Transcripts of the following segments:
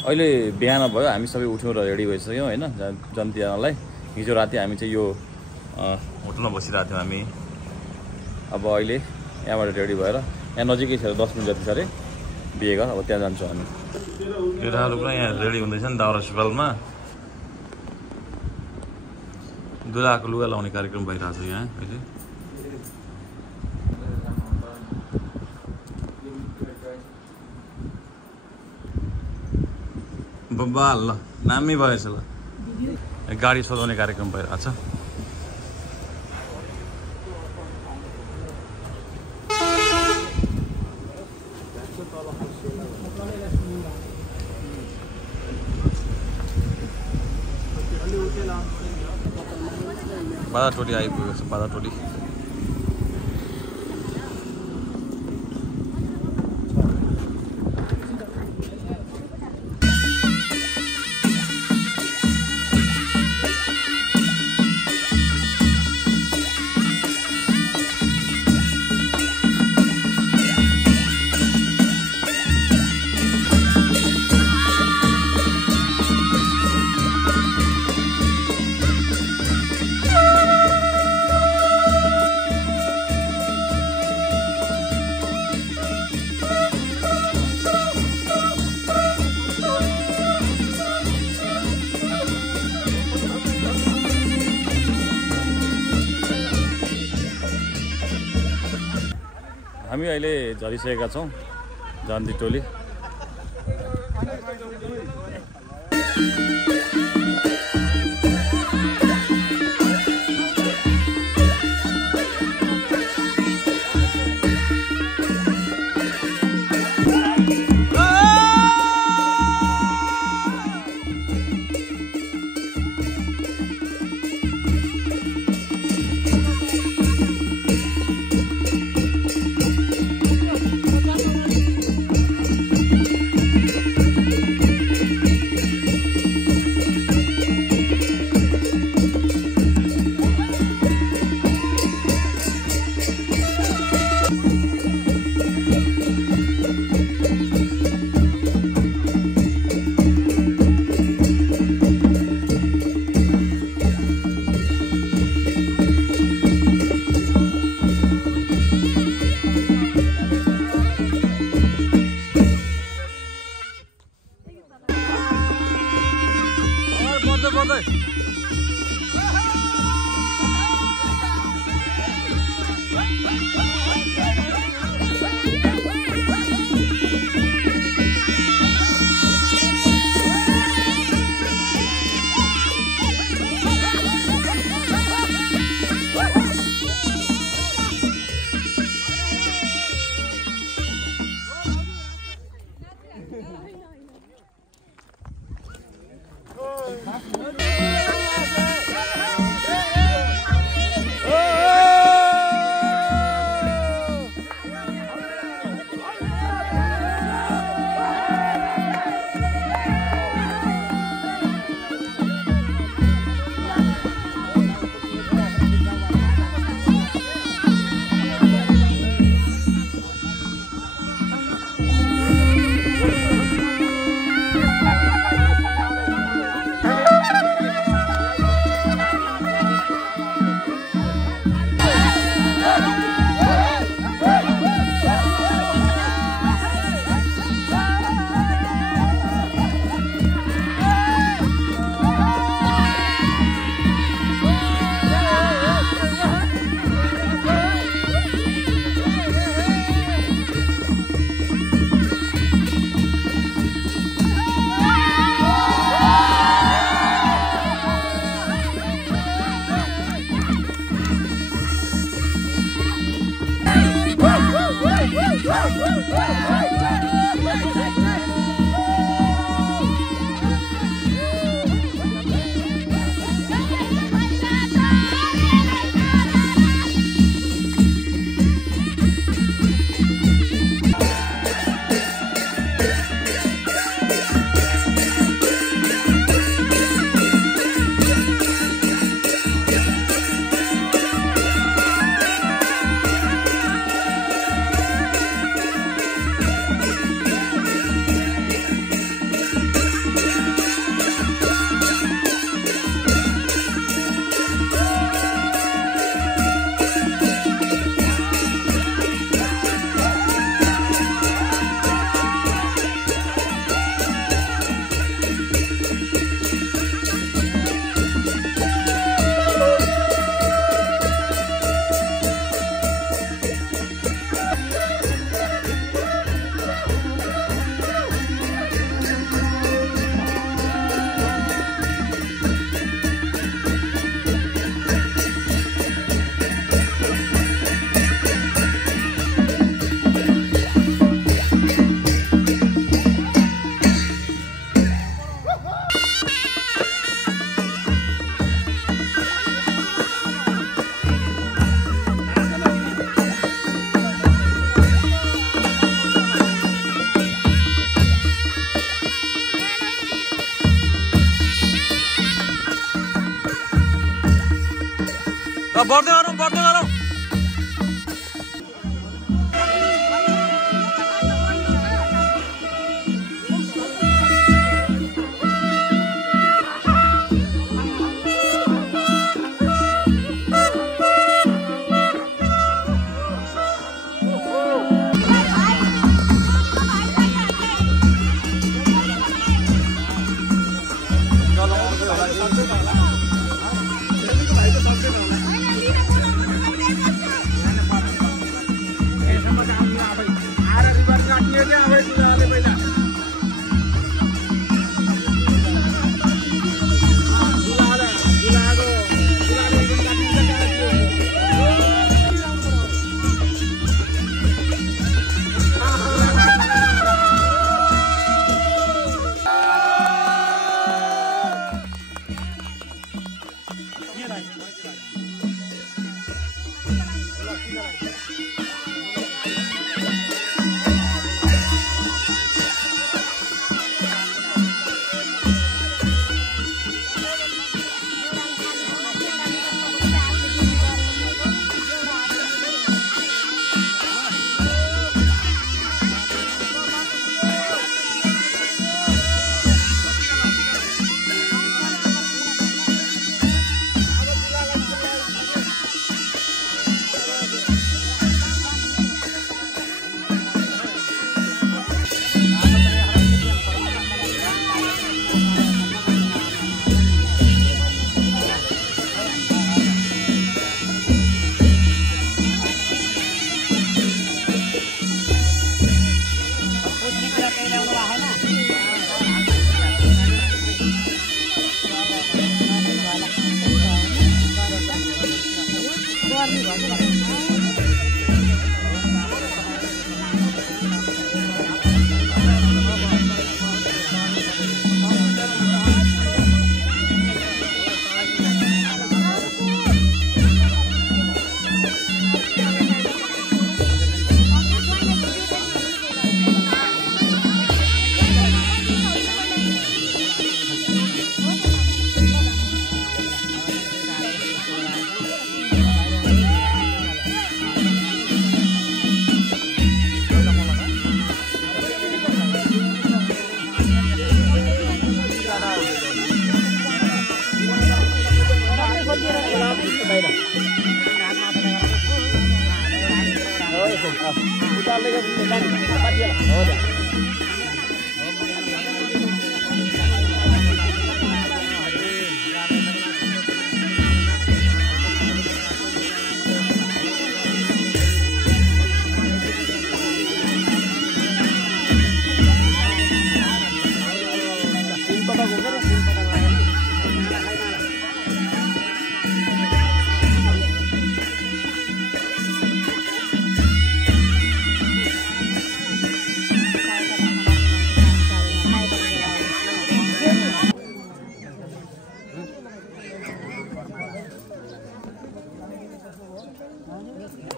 अहिले बिहान भयो, हामी सबै उठ्यौँ र रेडी भइसक्यौँ होइन जन्ती जानलाई। हिजो राति हामी चाहिँ यो होटलमा बसिरहेको थियौँ हामी। अब अहिले यहाँबाट रेडी भएर यहाँ नजिकै छ, 10 मिनट जति छ अरे बिहे घर। अब त्यहाँ जान्छौँ हामी। केटाहरू पुरा यहाँ रेडी हुँदैछ नि दाउरा सुरुवालमा। दुलाको लुगा लाउने कार्यक्रम भइरहेको छ यहाँ अहिले। बब्बा ल नामै भएछ ल। गाडी सजाउने कार्यक्रम भइरहेको छ। बाधा टोली आइपुगेको छ, बाधा टोली। हामी अहिले झरिसकेका छौँ जन्ती टोली। बढ्दै गरौँ बढ्दै गरौँ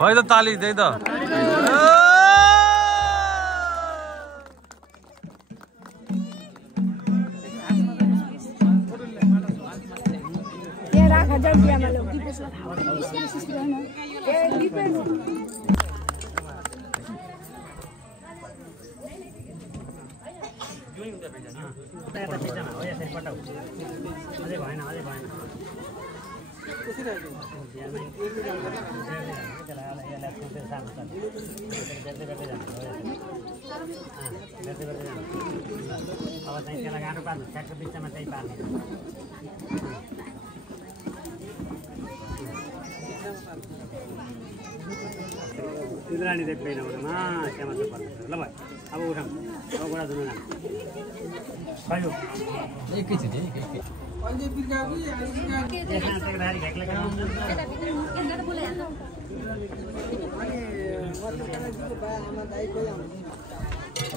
खै त ताली त्यही त इन्द्राणी देख्दैन मा त्यहाँ मात्र पर्छ ल भाइ अब उठाउँ अब गोडा धुन जानु खयो एकैचोटि अहिले बिर्काउ कि यहाँ चाहिँ घाक्ले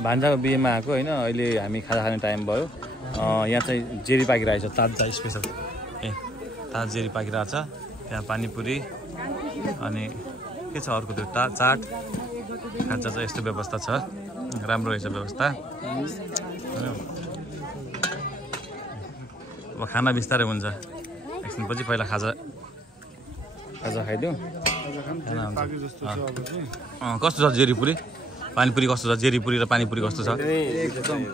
भान्जाको बिहेमा आएको होइन अहिले हामी खाजा खाने टाइम भयो यहाँ चाहिँ जेरी पाकिरहेको छ ताजा स्पेसल ताजा जेरी पाकिरहेको छ त्यहाँ पानीपुरी अनि के छ अर्को त्यो चाट खाजा चाहिँ यस्तो व्यवस्था छ राम्रो रहेछ व्यवस्था अब खाना बिस्तारै हुन्छ एकछिनपछि पहिला खाजा खाजा खाइदिउँ पाके जस्तो छ अब चाहिँ कस्तो छ जेरीपुरी पानीपुरी कस्तो छ जेरीपुरी र पानीपुरी कस्तो छ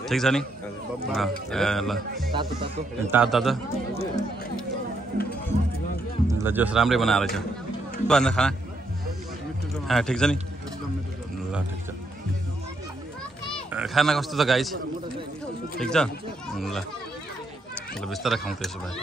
ठिक छ नि ल तातो तातो ल जस राम्रै बनाएर छ भन्दा खाना ठिक छ नि ल ठिक छ खाना कस्तो छ गाइस ठिक छ ल ल बिस्तारै खाउँ त्यसो भए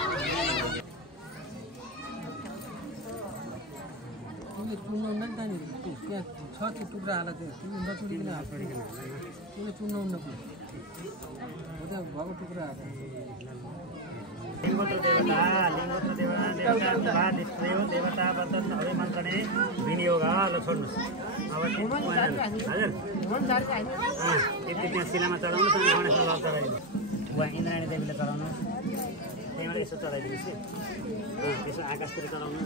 शिलामा चढाउनु इन्द्राणी देवीले चढाउनु त्यहाँबाट यसो चढाइदिनुहोस् त्यसो आकाशतिर चढाउनु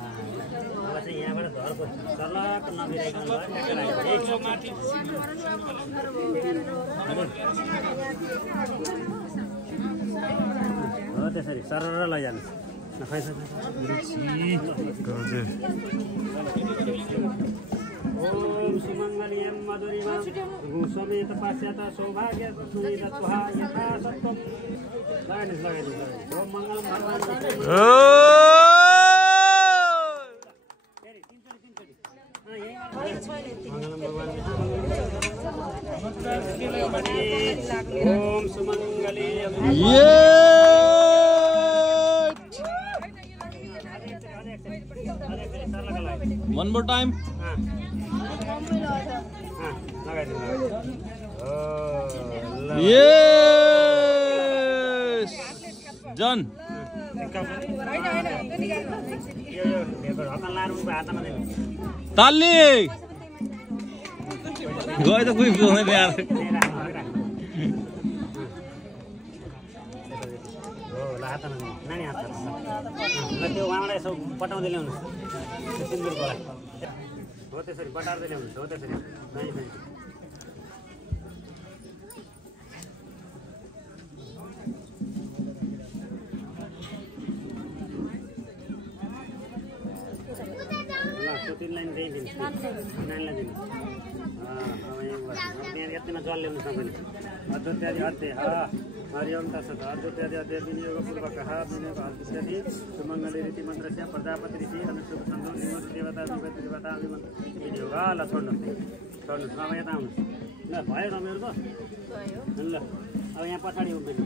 अब चाहिँ यहाँबाट धरको सर्लक नमिराइकन हो त्यसरी सरर लैजानुहोस् ओम सुमंगलियम मधुरिमा समेत पाश्चात सौभाग्य सुनिता सुहा यथा सत्वम लगाइदिनुहोस् ओम मङ्गलम भगवान् Om सुमंगली one more time yes done ताली गए त कोही हुँदैन यार त्यो उहाँबाट यसो पटाउँदै ल्याउनु सिन्दुरको हो त्यसरी पटार्दै ल्याउनु हो त्यसरी तीन लाइन त्यही दिनु नानीलाई दिनु त्यहाँ यतिमा जल ल्याउनु तपाईँले अद्वैत्यादि अध्यय हरिओम तत्सत् अद्वैत्यादि अध्यय विनियोगपूर्वकः विनियोग इत्यादि सुमङ्गले रीति मन्त्रस्य प्रजापति ऋषि अनुष्ठुप छन्दो निमन्त्र देवता देवता विनियोग ल छोड्नुहोस् अब यता आउनुहोस् ल भयो रमेरको ल अब यहाँ पछाडि उभिनु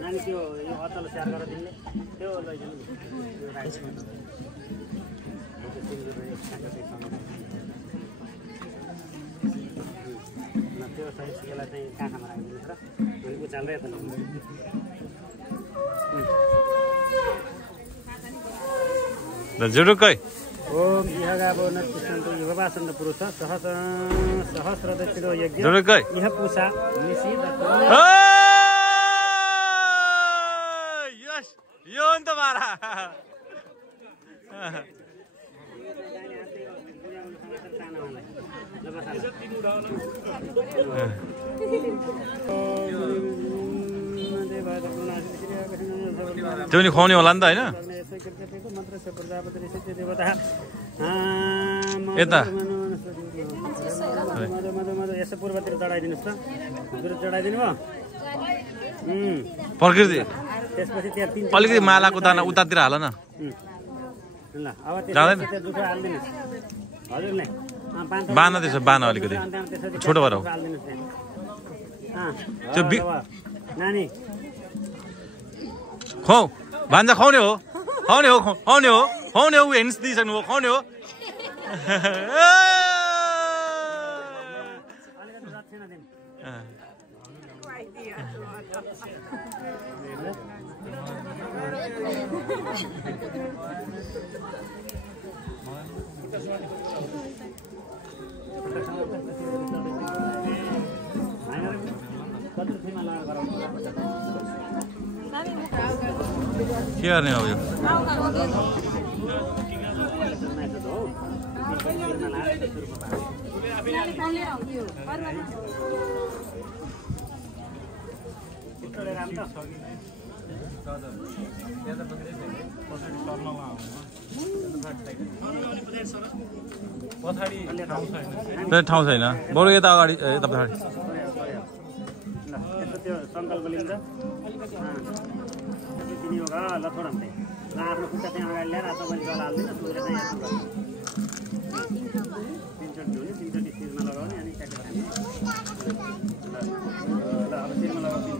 नानी त्यो यो अत्तलो स्याहार गरेर दिने त्यो लैजानु त्यो सही सिकेलाई चाहिँ काँखामा राखिदिनुहोस् र अनि उचाल्दै यता ल जुडुकै ओम इहगावो नतिसन्तु युववासन्त पुरुष सहस्र दक्षिणो यज्ञ जुडुकै इह पुषा निसी यस यो नि त मारा त्यो नि खुवाउने होला नि त होइन यता यसो पूर्वतिर चढाइदिनुहोस् त चढाइदिनु भयो प्रकृति त्यसपछि त्यहाँ अलिकति मालाको दाना उतातिर हाल न ल अब दुधो हालिदिनुहोस् हजुरले बाना त्यसो बाना अलिकति छोटो भएर हो त्यो नानी खुवाउ भान्जा खुवाउने हो खुवाउने हो खुवाउने हो खुवाउने हो हेन्स दिइसक्नु हो खुवाउने हो के गर्ने हो यो ठाउँ छैन बरु यता अगाडि यता पछाडि त्यो सङ्कल्प लिन्छ तिनी हो ल छोड हामीले आफ्नो खुट्टा त्यहाँ अगाडि ल्याएर तपाईँले जल हाल्दैन सुनेर चाहिँ यहाँ तिनचोटि धुने तिनचोटि शिरमा लगाउने अनि ट्याक्कै ल अब शिरमा लगाउने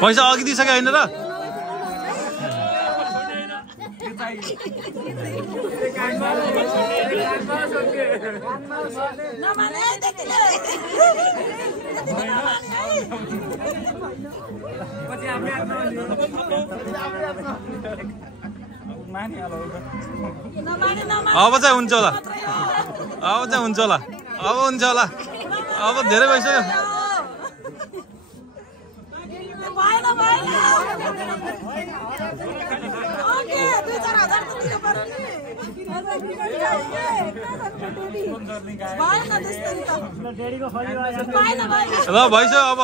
पैसा अघि दिइसक्यो होइन र अब चाहिँ हुन्छ होला अब चाहिँ हुन्छ होला अब हुन्छ होला अब धेरै भइसक्यो ल भइसक्यो अब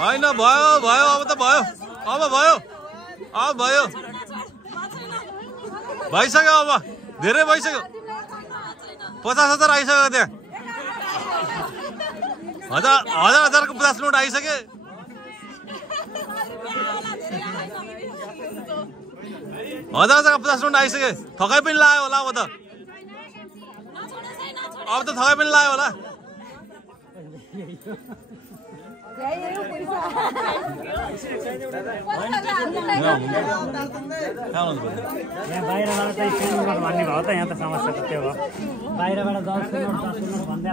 होइन भयो भयो अब त भयो अब भयो अब भयो भइसक्यो अब धेरै भइसक्यो 50,000 आइसक्यो त्यहाँ 1000 को 50 नोट आइसक्यो 1000 का 50 नोट आइसक्यो थकाइ पनि लाग्यो होला अब त थकाइ पनि लाग्यो होला यहाँ बाहिरबाट चाहिँ सुन्नुहोस् भन्ने भयो त यहाँ त समस्या त त्यो भयो बाहिरबाट जल सुन्नुहोस् भन्दै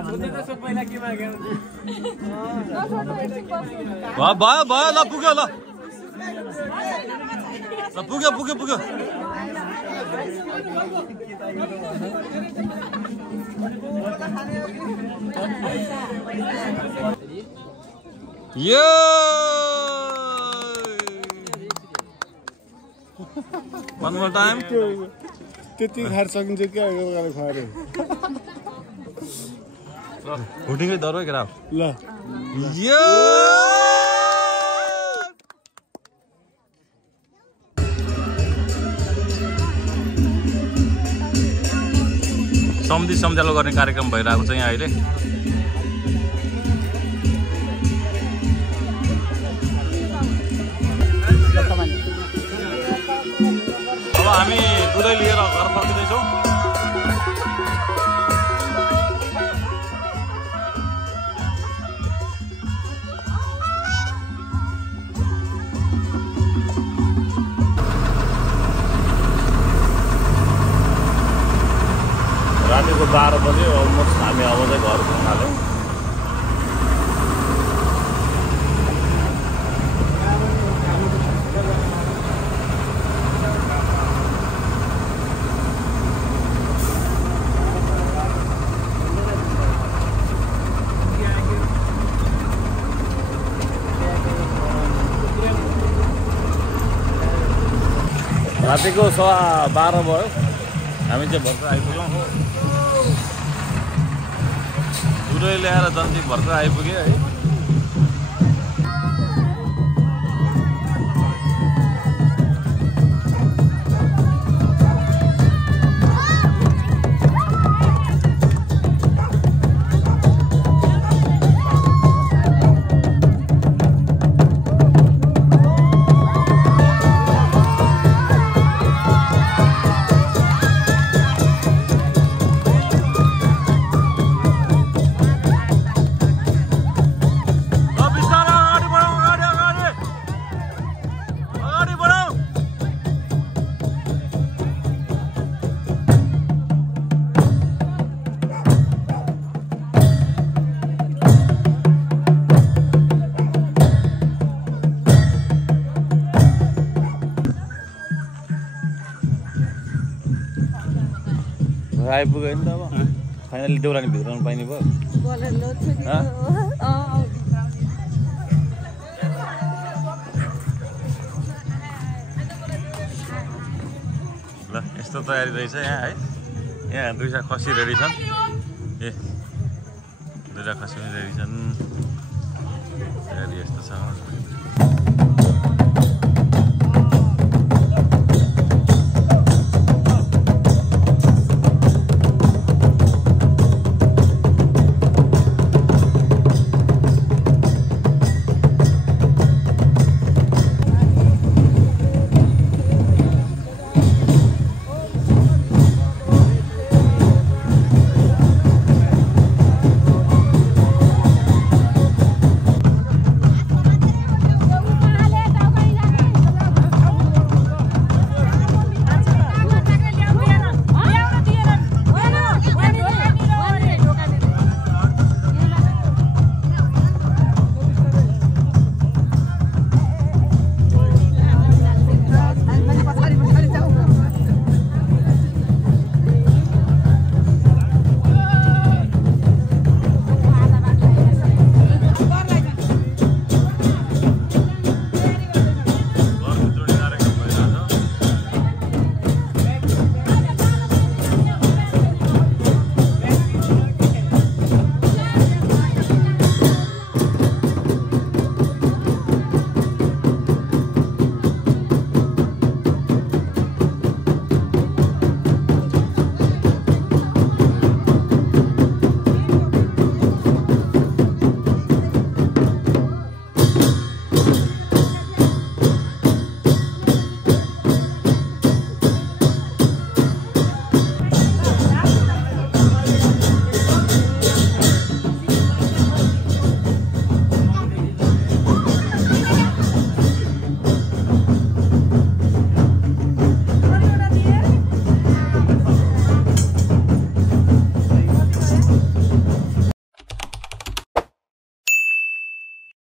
भयो भयो ल पुग्यो ल पुग्यो पुग्यो पुग्यो यो one more time त्यति खाएर सकिन्छ क्या खाएर हुटिङले डर भयो केटा ल यो सम्धि सम्झालो गर्ने कार्यक्रम भइरहेको छ यहाँ अहिले अब हामी दुधै लिएर घर फर्किँदैछौँ रातिको 12 बजे अलमोस्ट हामी अब चाहिँ घर पुग्न थाल्यौँ रातिको 12:15 भयो हामी चाहिँ भर्खर आइपुग्यौँ दुधै ल्याएर जन्ती भर्खर आइपुग्यो है आइपुग्यो नि त अब फाइनली देउरानी भित्राउनु पाइने भयो ल यस्तो तयारी रहेछ यहाँ है यहाँ 200 खसी रेडी छन् ए दुईवटा खसी पनि रेडी छन्। तयारी यस्तो छ।